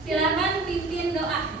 Silakan pimpin doa.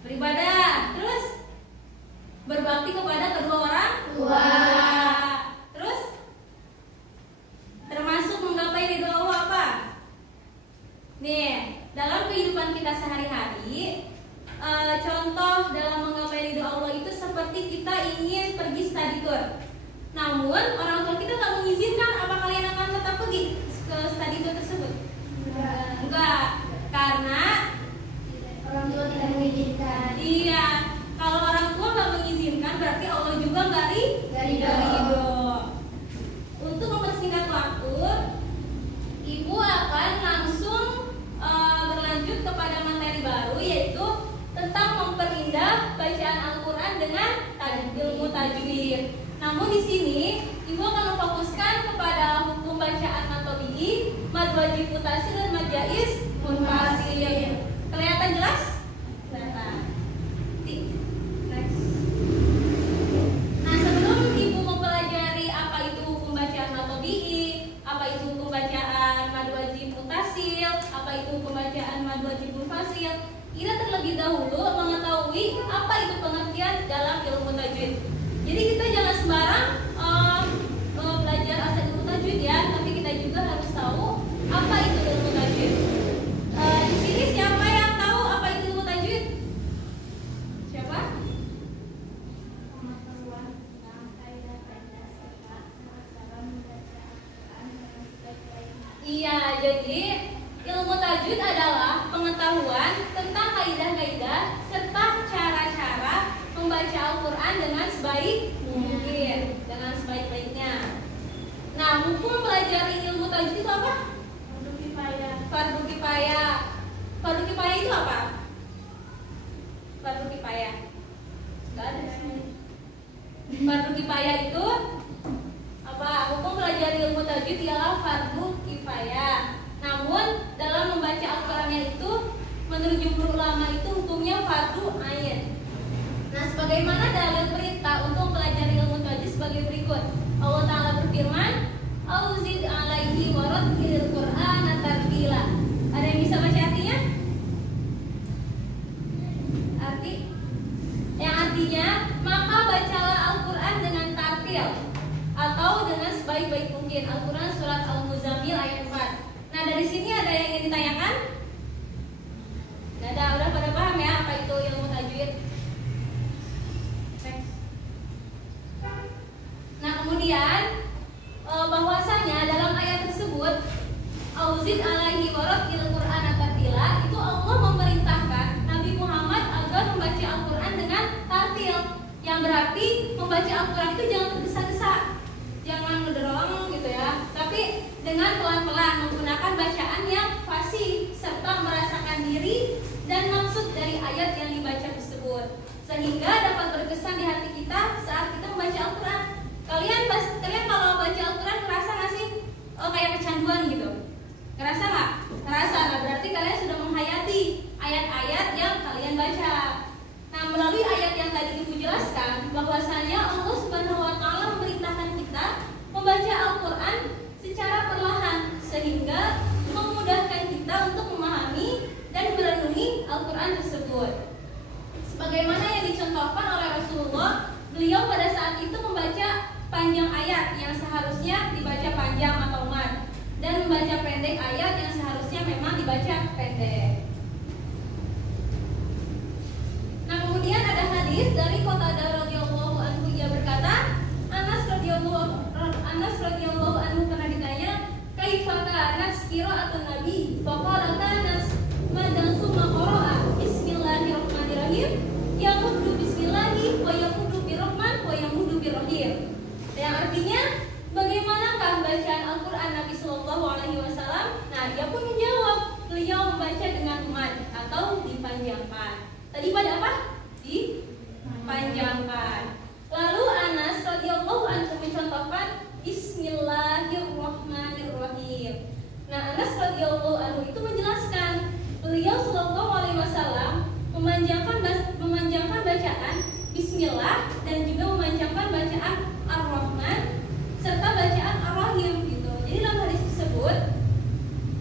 Beribadah, terus berbakti kepada kedua orang tua. Terus termasuk menggapai ridho Allah apa? Nih, dalam kehidupan kita sehari-hari, contoh dalam menggapai ridho Allah itu seperti kita ingin pergi study tour. Namun orang tua kita nggak mengizinkan. Apa kalian akan tetap pergi ke study tour tersebut? Enggak, karena orang tua tidak mengizinkan. Iya, kalau orang tua nggak mengizinkan berarti Allah juga nggak ridho. Untuk mempersingkat waktu, ibu akan langsung berlanjut kepada materi baru, yaitu tentang memperindah bacaan Al-Quran dengan ilmu tajwid. Namun di sini ibu akan memfokuskan kepada hukum bacaan mad tabi'i, mad wajib mutasil dan mad jaiz munfasil. Kelihatan jelas? Kelihatan. Next. Nah, sebelum ibu mempelajari apa itu hukum bacaan mad tabi'i, apa itu hukum bacaan mad wajib mutasil, apa itu hukum bacaan mad wajib munfasil, kita terlebih dahulu mengetahui apa itu pengertian dalam ilmu tajwid. Jadi kita jangan sembarang belajar asal ilmu tajwid ya, tapi kita juga harus tahu apa itu ilmu tajwid. Di sini siapa yang tahu apa itu ilmu tajwid? Siapa? Iya, jadi ilmu tajwid adalah pengetahuan tentang kaidah-kaidah serta cara-cara membaca Al-Quran dengan sebaik mungkin, dengan sebaik-baiknya. Nah, hukum pelajari ilmu tajwid itu apa? Fardu kifayah. Fardu kifayah. Fardu kifayah itu apa? Fardu kifayah. Enggak ada di sini. Fardu kifayah itu apa? Hukum pelajari ilmu tajwid ialah fardu kifayah. Namun dalam membaca Al-Qur'annya itu menurut jumhur ulama itu hukumnya fardu ain. Nah, sebagaimana dalil perintah untuk mempelajari ilmu tajwid sebagai berikut. Allah Ta'ala berfirman, "Auzid 'alaihi wa rattilil Qur'ana tartila." Ada yang bisa baca artinya? Arti? Yang artinya, maka bacalah Al-Qur'an dengan tartil atau dengan sebaik-baik mungkin. Al-Qur'an surat Al-Muzammil ayat 4. Nah, dari sini ada yang ingin ditanyakan? Nggak ada, udah pada paham ya apa itu ilmu tajwid? Nah, kemudian bahwasanya dalam ayat tersebut auzid alaihi warattil Qur'ana tartila, itu Allah memerintahkan Nabi Muhammad agar membaca Al-Qur'an dengan tartil, yang berarti membaca Al-Qur'an itu jangan tergesa-gesa, jangan ngederong gitu ya, tapi dengan pelan-pelan menggunakan bacaan yang fasih serta ayat yang dibaca tersebut, sehingga dapat berkesan di hati kita saat kita membaca Al-Quran. Kalian kalau baca Al-Quran ngerasa nggak sih kayak kecanduan gitu? Ngerasa nggak? Ngerasa. Nah, berarti kalian sudah menghayati ayat-ayat yang kalian baca. Nah, melalui ayat yang tadi Ibu jelaskan bahwasanya Allah Subhanahu wa taala memerintahkan kita membaca Al-Quran secara perlahan sehingga memudahkan kita untuk memahami dan merenungi Al-Quran tersebut. Sebagaimana yang dicontohkan oleh Rasulullah, beliau pada saat itu membaca panjang ayat yang seharusnya dibaca panjang atau mad, dan membaca pendek ayat yang seharusnya memang dibaca pendek. Nah, kemudian ada hadis dari Qatadah radhiyallahu anhu, ia berkata, Anas radhiyallahu anhu pernah ditanya, kaifa kanat qira'atun nabi? Faqala kanat madan summa qara'a bismillahirrahmanirrahim yamuddu bismillahi wa yamuddu birrahman wa yamuddu birrahim. Yang artinya, bagaimanakah bacaan Al-Quran Nabi Sallallahu Alaihi Wasallam? Nah, dia pun menjawab, beliau membaca dengan mad atau dipanjangkan. Tadi pada apa? Dipanjangkan. Lalu Anas radhiyallahu anhu mencontohkan Bismillahirrahmanirrahim. Nah, Anas radhiyallahu anhu itu menjelaskan, beliau Sallallahu Alaihi Wasallam memanjangkan bacaan Bismillah dan juga memanjangkan bacaan Ar-Rahman serta bacaan Ar-Rahim gitu. Jadi dalam hadis tersebut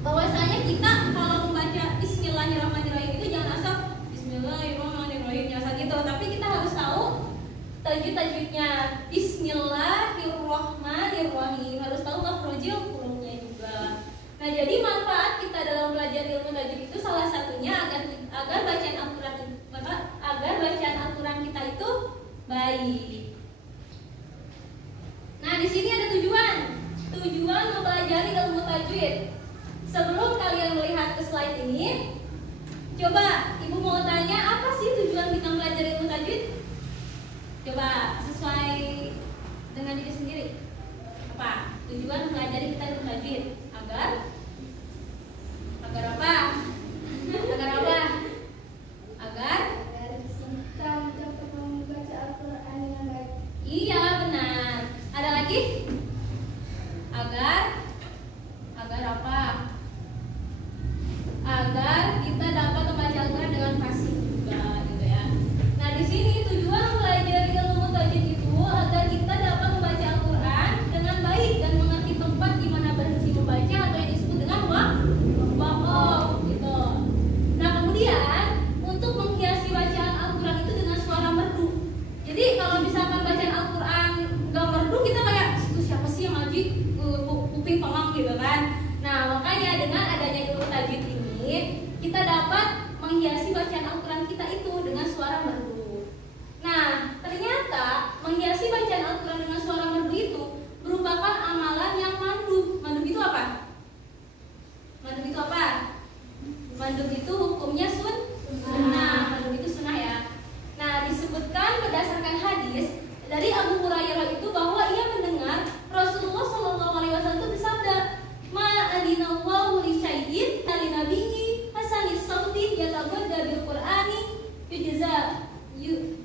bahwasanya kita kalau membaca Bismillahirrahmanirrahim itu jangan asal Bismillahirrahmanirrahim asal gitu, tapi kita harus tahu tajwid-tajwidnya. Bismillahirrahmanirrahim, harus tahu makhrajil hurufnya juga. Nah, jadi manfaat kita dalam belajar ilmu tajwid itu salah satunya agar bacaan Al-Quran kita itu baik. Nah, di sini ada tujuan mempelajari ilmu tajwid. Sebelum kalian melihat ke slide ini, coba Ibu mau tanya, apa sih tujuan kita belajar ilmu tajwid? Coba sesuai dengan diri sendiri. Apa tujuan mempelajari kita ilmu tajwid? Agar apa? Agar apa? Agar kita dapat membaca Al-Quran dengan baik. Iya, benar. Ada lagi? Agar apa? Agar kita dapat membaca Al-Quran dengan fasih juga, gitu ya. Nah, di sini tujuan mempelajari ilmu tajwid itu agar kita dapat membaca Al-Quran dengan baik dan mengerti tempat di mana berhenti membaca atau yang disebut dengan waqaf, gitu. Nah, kemudian untuk menghiasi bacaan Al-Quran itu dengan suara merdu. Jadi kalau misalkan bacaan Al-Quran gak merdu, kita kayak itu siapa sih yang ngaji kuping pengang gitu kan. Nah, makanya dengan adanya ilmu tajwid ini kita dapat menghiasi bacaan Al-Quran kita itu dengan suara merdu. Nah, ternyata menghiasi bacaan Al-Quran dengan suara merdu itu merupakan amalan yang mandub. Mandub itu apa? Mandub itu hukumnya sunnah. Mandub itu sunnah ya. Nah, disebutkan berdasarkan hadis dari Abu Hurairah itu bahwa ia mendengar Rasulullah Shallallahu Alaihi Wasallam itu bersabda, Ma adinallahu li syai'in ali nabiyyi hasanis sauti yataghadda bil Qur'ani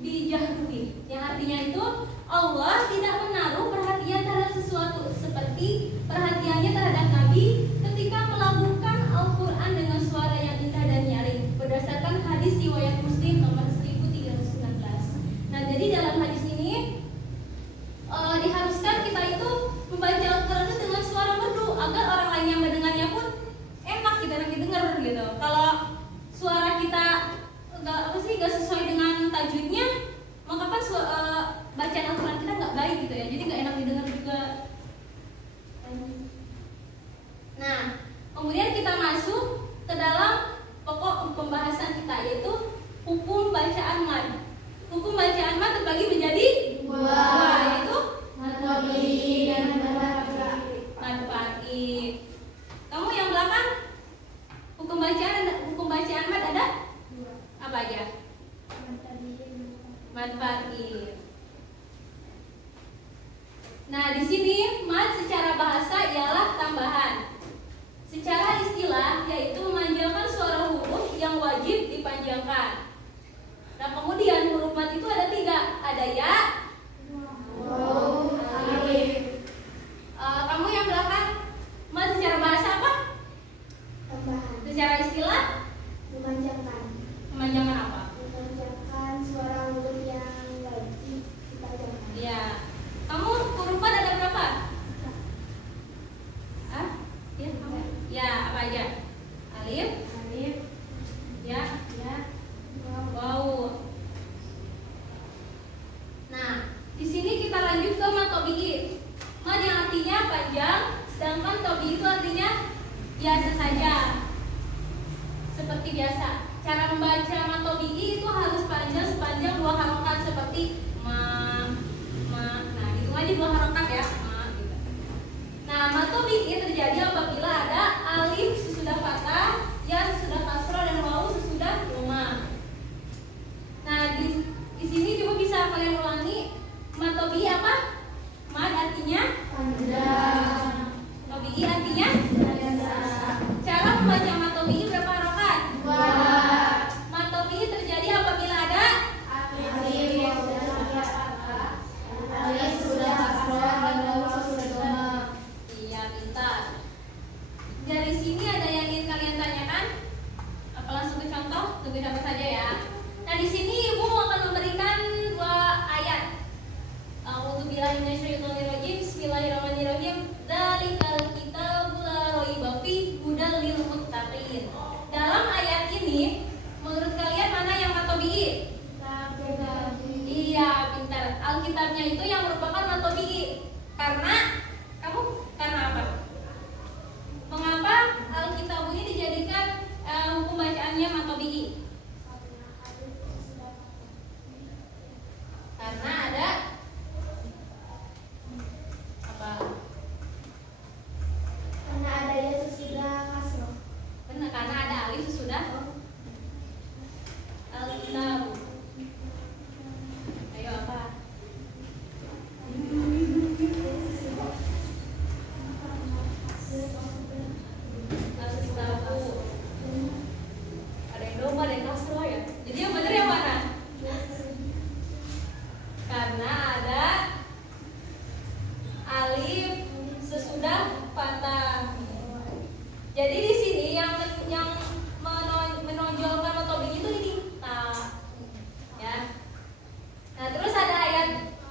bijahruhi. Yang artinya itu Allah tidak menaruh perhatian terhadap sesuatu seperti perhatiannya terhadap Nabi ketika melakukan Al-Quran dengan suara yang indah dan nyaring, berdasarkan hadis riwayat Muslim nomor 1319. Nah, jadi dalam hadis ini diharuskan kita itu membaca Al-Quran itu dengan suara merdu agar orang lain yang mendengarnya pun enak kita nanti dengar gitu. Kalau suara kita nggak sesuai dengan tajwidnya, maka kan bacaan Al-Quran kita nggak baik gitu ya, jadi nggak enak didengar juga. Nah, kemudian kita masuk ke dalam pokok pembahasan kita, yaitu hukum bacaan mad. Hukum bacaan mad terbagi menjadi dua, yaitu mad tabii dan mad fa'i. Kamu yang belakang, hukum bacaan mad ada apa aja? Mad fa'i. Nah, di sini mad secara bahasa ialah tambahan. Secara istilah yaitu memanjangkan suara huruf yang wajib dipanjangkan. Memanjangkan. Memanjangkan apa? Memanjangkan suara huruf yang lagi dipanjangkan. Ya. Kamu huruf pad ada berapa? Ah? Ya, kamu? Ya, apa aja? Alif, ya, wow. Nah, di sini kita lanjut ke mad tobi'i. Mad yang artinya panjang, sedangkan tobi'i itu artinya biasa saja. Seperti biasa. Cara membaca mad tobi'i itu harus panjang sepanjang 2 harokat seperti ma. Nah, hitung aja 2 harokat ya. Ma gitu. Nah, mad tobi'i terjadi apabila ada alif sesudah fathah, ya sesudah kasroh, dan wawu sesudah dhamma. Nah, di sini coba bisa kalian ulangi. Mad tobi'i apa? Mad artinya Panjang. tobi'i artinya biasa. Cara membaca mad tobi'i berapa harokat? 2. Mad tobi'i terjadi apabila ada Alif sudah kasroh dan wawu sudah dhamma. iya, pintar. Dari sini ada yang ingin kalian tanyakan? Apa langsung ke contoh? Tunggu contoh saja ya. Nah, di sini Ibu akan memberikan 2 ayat. A'udzubillahi minasyaitonirrajim. Bismillahirrahmanirrahim. Dzalikal kitabu la raiba fihi hudal lil muttaqin. Dalam ayat ini, menurut kalian mana yang mad tobi'i? Iya, pintar. Alkitabnya itu yang merupakan mad tobi'i. Karena apa? Mengapa Alkitab ini dijadikan hukum bacaannya mad tobi'i? Karena ada apa? Karena adanya sesudah kasroh. Benar, karena ada alif sesudah Alkitab. Ayo apa? Alkitab. Ada yang domba, ada yang kasroh ya. Jadi yang benar yang mana? Karena ada alif sesudah fathah. Jadi di sini yang menonjolkan mad tobi'i itu ini ta, ya. Nah, terus ada ayat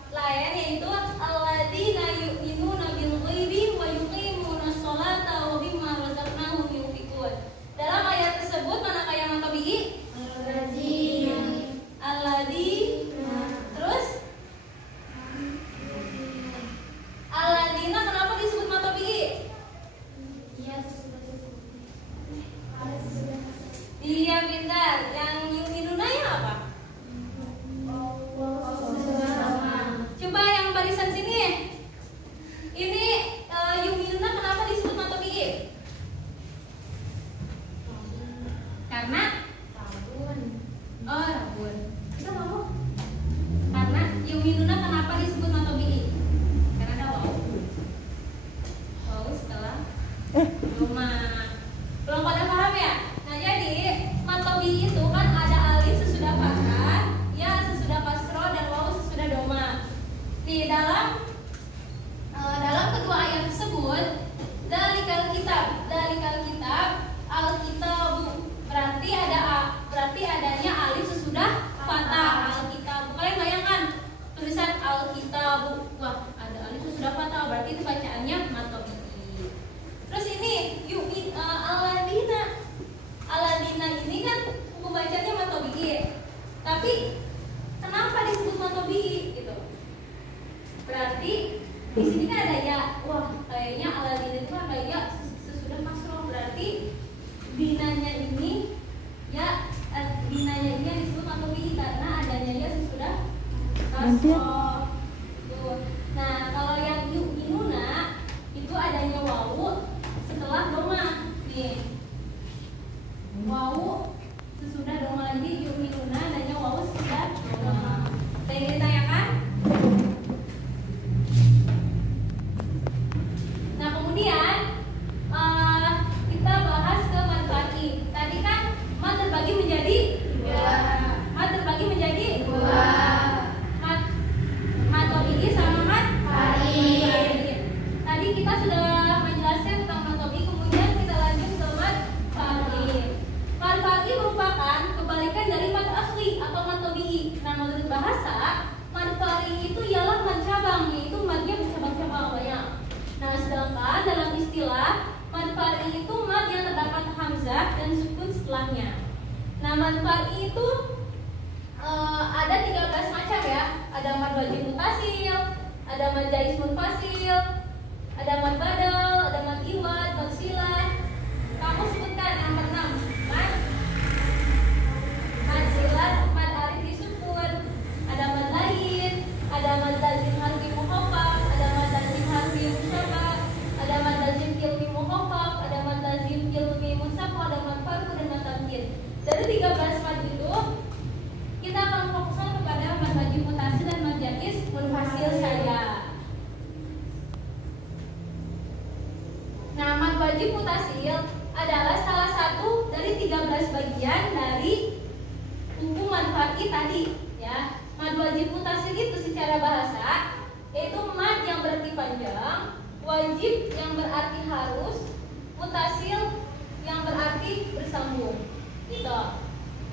lain yaitu alladzina yu'minuna bil ghaibi wa yuqimunas sholata wa mimma razaqnahum yunfiqun. Dalam ayat tersebut mana kayak mad tobi'i? Alladzi. Terus alladzina kenapa disebut mad tobi'i? Iya, pintar. Yang yu'minuna yang apa? Coba yang barisan sini. Ini yu'minuna kenapa disebut mad tobi'i? Karena rabun. Kita ngomong. Karena yu'minuna kenapa disebut mad tobi'i? Karena ada wawu. Wawu setelah dhamma. Belum pada paham ya? Nah, jadi mad tobi'i itu kan ada alif sesudah fathah, ya sesudah kasroh, dan wawu sesudah dhamma. Di dalam kedua ayat tersebut, dzalikal kitab, alkitabu, berarti adanya alif sesudah fathah, alkitab. Kalian bayangkan tulisan alkitabu, wah ada alif sesudah fathah, berarti itu bacaannya mad tobi'i. Terus ini Aladina ini kan pembacanya mad tobi'i. Tapi kenapa disebut mad tobi'i gitu? Berarti di sini kan ada ya. Wah, kayaknya Aladina itu ada ya sesudah kasroh. Berarti dinanya ini ya, dinanya ini disebut mad tobi'i karena adanya ya sesudah kasroh. Tuh. Nah, kalau yang yu'minuna itu adanya wawu setelah dhamma. Nih. Wawu sesudah dhamma lagi, yu'minuna adanya wawu sesudah dhamma. Ada yang ditanyakan? Nah, kemudian kita bahas ke mad far'i. Tadi kan mad terbagi menjadi 2. Mad terbagi menjadi 2. Mad tobi'i sama mad far'i. Tadi kita sudah menjelaskan tentang mad tobi'i, kemudian kita lanjut ke mad far'i. Mad far'i merupakan far'i itu ialah mad cabang, yaitu madnya bercabang-cabang banyak. Nah, sedangkan dalam istilah mad far'i itu mad yang terdapat hamzah dan sukun setelahnya. Nah, mad far'i itu ada 13 macam ya. Ada mad wajib mutasil, ada mad jaiz munfasil, ada mad badal, ada mad iwad, mad silah. Kamu sebutkan yang keenam. Mad silah, mad alif disukun, ada mad lain, ada mad lazim harfi mukhafaf, ada mad lazim harfi musyabbah, ada mad lazim kilmi mukhafaf, ada mad lazim kilmi musaqqal, ada mad farq dan mad tamkin. Dari 13 mad itu kita akan fokuskan kepada mad wajib mutasil dan mad jaiz munfasil saja. Nah, mad wajib mutasil adalah salah satu dari 13 bagian dari hukum mad far'i tadi, ya. Mad wajib mutasil itu secara bahasa yaitu mad yang berarti panjang, wajib yang berarti harus, mutasil yang berarti bersambung. Gitu.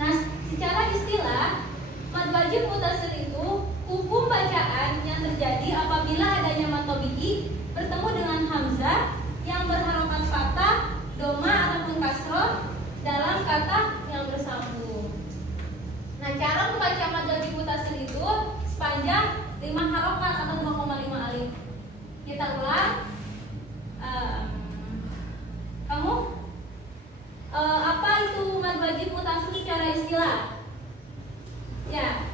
Nah, secara istilah mad wajib mutasil itu hukum bacaan yang terjadi apabila adanya mad tabi'i bertemu dengan hamzah yang berharokat fathah, doma ataupun kasroh dalam kata yang bersambung. Nah, cara membaca mad wajib mutasil itu sepanjang 5 harokat atau 2,5 alif. Kita ulang. Kamu apa itu mad wajib mutasil secara istilah? Ya.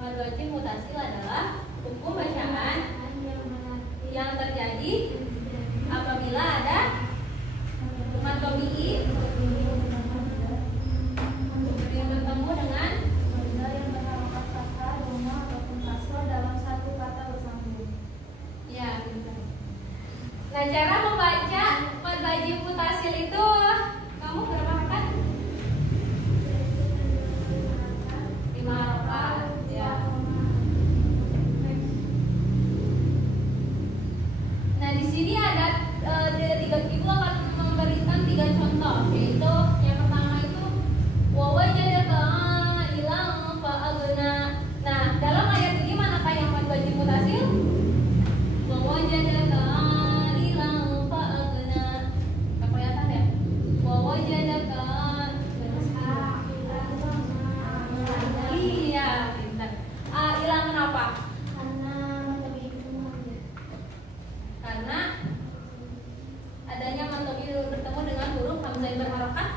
Mad wajib mutasil adalah hukum bacaan yang terjadi apabila ada mad tabi'i yang bertemu dengan hamzah yang berharokat fathah, doma ataupun kasroh dalam satu kata bersambung. Ya, nah, cara membaca mad wajib mutasil itu kamu berapa harokat? 5 harokat, ya. Nah, di sini ada ibu akan memberikan 3 contoh, yaitu yang pertama itu wawajadaka ilang fa'agna. Nah, dalam ayat ini manakah yang mad wajib mutasil? Wawajadaka ilang fa'agna. Gak kelihatan ya? Wawajadaka. Iya, pintar. Ilang kenapa? Karena adanya mad tabi'i bertemu dengan huruf hamzah yang berharokat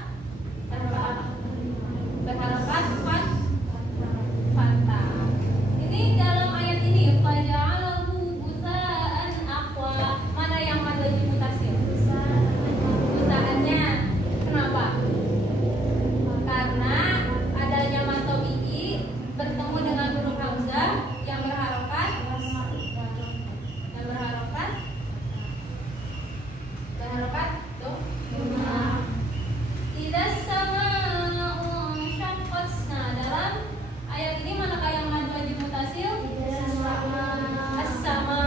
fathah. Ini dalam ayat ini faja'alahu gusa'an aqwa. Mana yang mad wajib mutasil? Gusa'annya. Kenapa? Karena adanya mad tabi'i bertemu dengan huruf hamzah yang berharokat tidak sama syaqqas. Nah, dalam ayat ini manakah yang mad wajib mutasil? As-sama.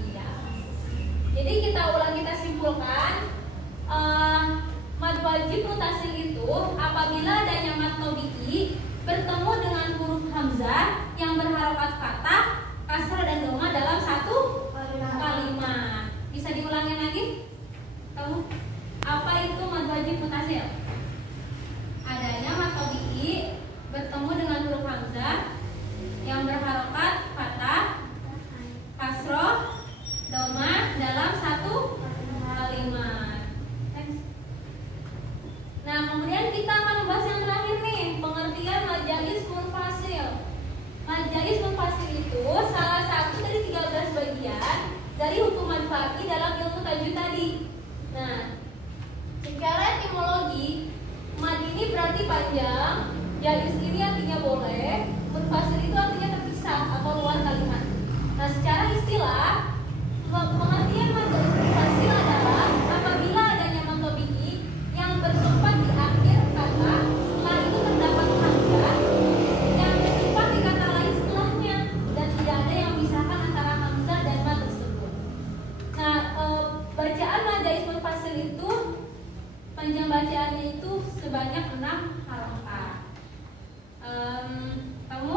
Iya. Jadi kita simpulkan, mad wajib mutasil itu apabila adanya mad tabi'i bertemu dengan huruf hamzah yang berharokat fathah, kasrah dan doma dalam satu kalimat. Bisa diulangi lagi? Kamu apa itu mad wajib mutasil? Adanya mad tabi'i bertemu dengan huruf hamzah yang berharokat fathah, kasroh, doma dalam satu kalimat. Nah, kemudian kita akan membahas yang terakhir nih, pengertian mad jaiz munfasil. Mad jaiz munfasil itu salah satu dari 13 bagian dari hukum mad far'i dalam ilmu tajwid tadi. Nah, secara etimologi, mad ini berarti panjang, jaiz ini artinya boleh, munfasil itu artinya terpisah atau luar kalimat. Nah, secara istilah, pengertian mad jaiz munfasil adalah apabila adanya mad tabi'i yang bertempat di akhir kata, setelah itu terdapat hamzah yang bertempat di kata lain setelahnya, dan tidak ada yang memisahkan antara hamzah dan mad tersebut. Nah, bacaan mad jaiz munfasil itu panjang bacaannya itu sebanyak 6 harokat. Kamu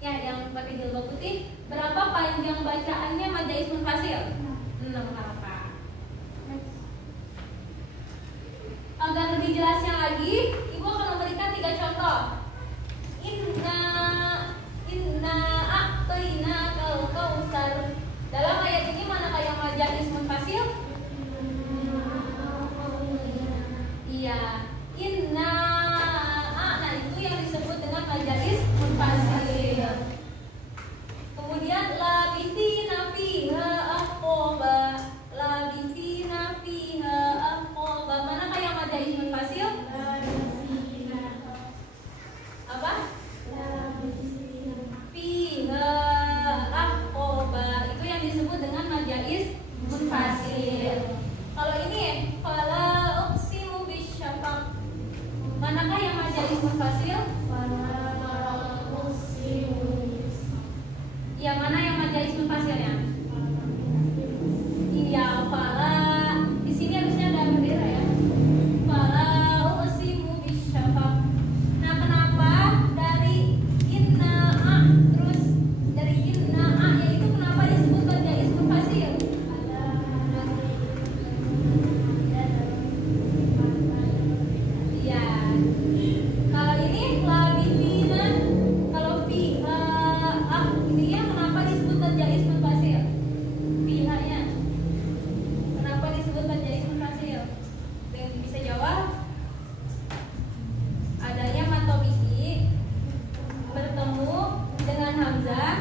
ya yang pakai jilbab putih, berapa panjang bacaannya mada ismun fasil? 6 harakat. Agar lebih jelasnya lagi, Ibu akan memberikan 3 contoh. Inna a'tayna kal kautsar. Dalam ayat ini manakah yang mada ismun fasil? Iya, inna. Nah, itu yang disebut dengan mada ismun fasil. Kemudian labithina fiha aqaba. Labithina fiha aqaba. Manakah yang mada ismun fasil? Apa? Fiha aqaba. Itu yang disebut dengan mada ismun fasil. Kalau ini fala uqsimu bisyafaq. Manakah yang mada ismun fasil? Yang mana yang mada ismun fasilnya? Iya, fala. Di sini harusnya ada bendera ya. Fala uqsimu bisyafaq. Nah, kenapa dari inna terus dari inna yaitu kenapa disebut mada ismun fasil? Iya. Kalau ini labithina, kalau fiha ini ya kenapa disebut mada ismun fasil? Fiha-nya. Kenapa disebut mada ismun fasil? Ada yang bisa jawab? Adanya matobihi bertemu dengan hamzah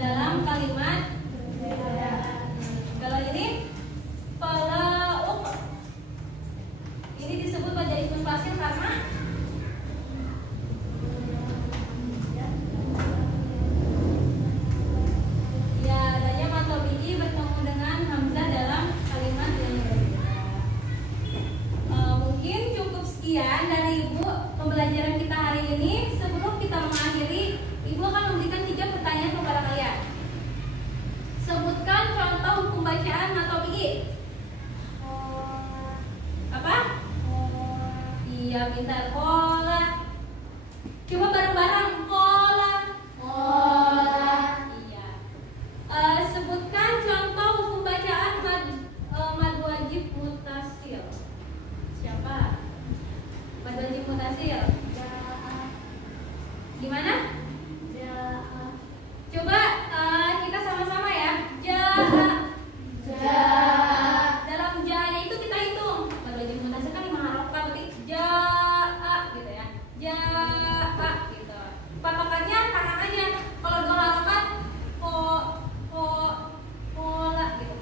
dalam kalimat. Kalau ini ini disebut mada ismun fasil karena ya adanya matobihi bertemu dengan hamzah dalam kalimat yang berbeda. Mungkin cukup sekian dari Ibu pembelajaran kita hari ini. Sebelum kita mengakhiri, Ibu akan memberikan 3 pertanyaan kepada kalian. Sebutkan contoh hukum bacaan matobihi. Apa? Iya, pintar. Kola. Coba bareng-bareng. Kola. Iya. Sebutkan contoh hukum bacaan mad wajib mutasil. Siapa? Mad wajib mutasil. Gimana? Coba kita sama-sama ya. Dalam ja-nya itu kita hitung. Mad wajib mutasil kan 5 harakat, berarti gitu ya. Gitu. Patokannya kanan aja. Kalau 2 harakat kola gitu.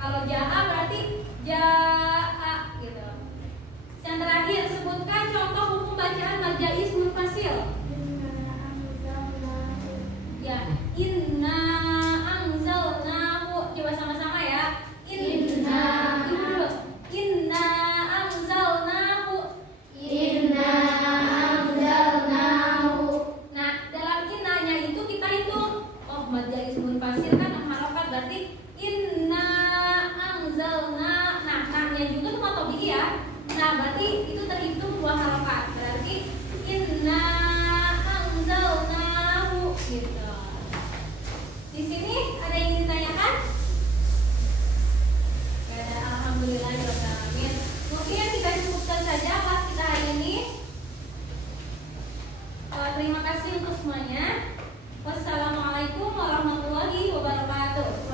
Kalau berarti gitu. Yang terakhir, sebutkan contoh hukum bacaan mad ismun fasil. Ya, inna anzalnahu. Coba sama-sama ya. Inna anzalnahu. Nah, dalam innanya itu kita hitung. Oh, mad ismun fasil kan 6 harakat, berarti inna anzalna. Nah, nah-nya juga tuh matobihi ya. Nah, berarti itu terhitung 2 harakat. Berarti inna anzalnahu gitu. Di sini ada yang ditanyakan? Gak ada. Alhamdulillah ya Rabbil alamin. Mungkin kita cukupkan saja kelas kita hari ini. Terima kasih untuk semuanya. Wassalamualaikum warahmatullahi wabarakatuh.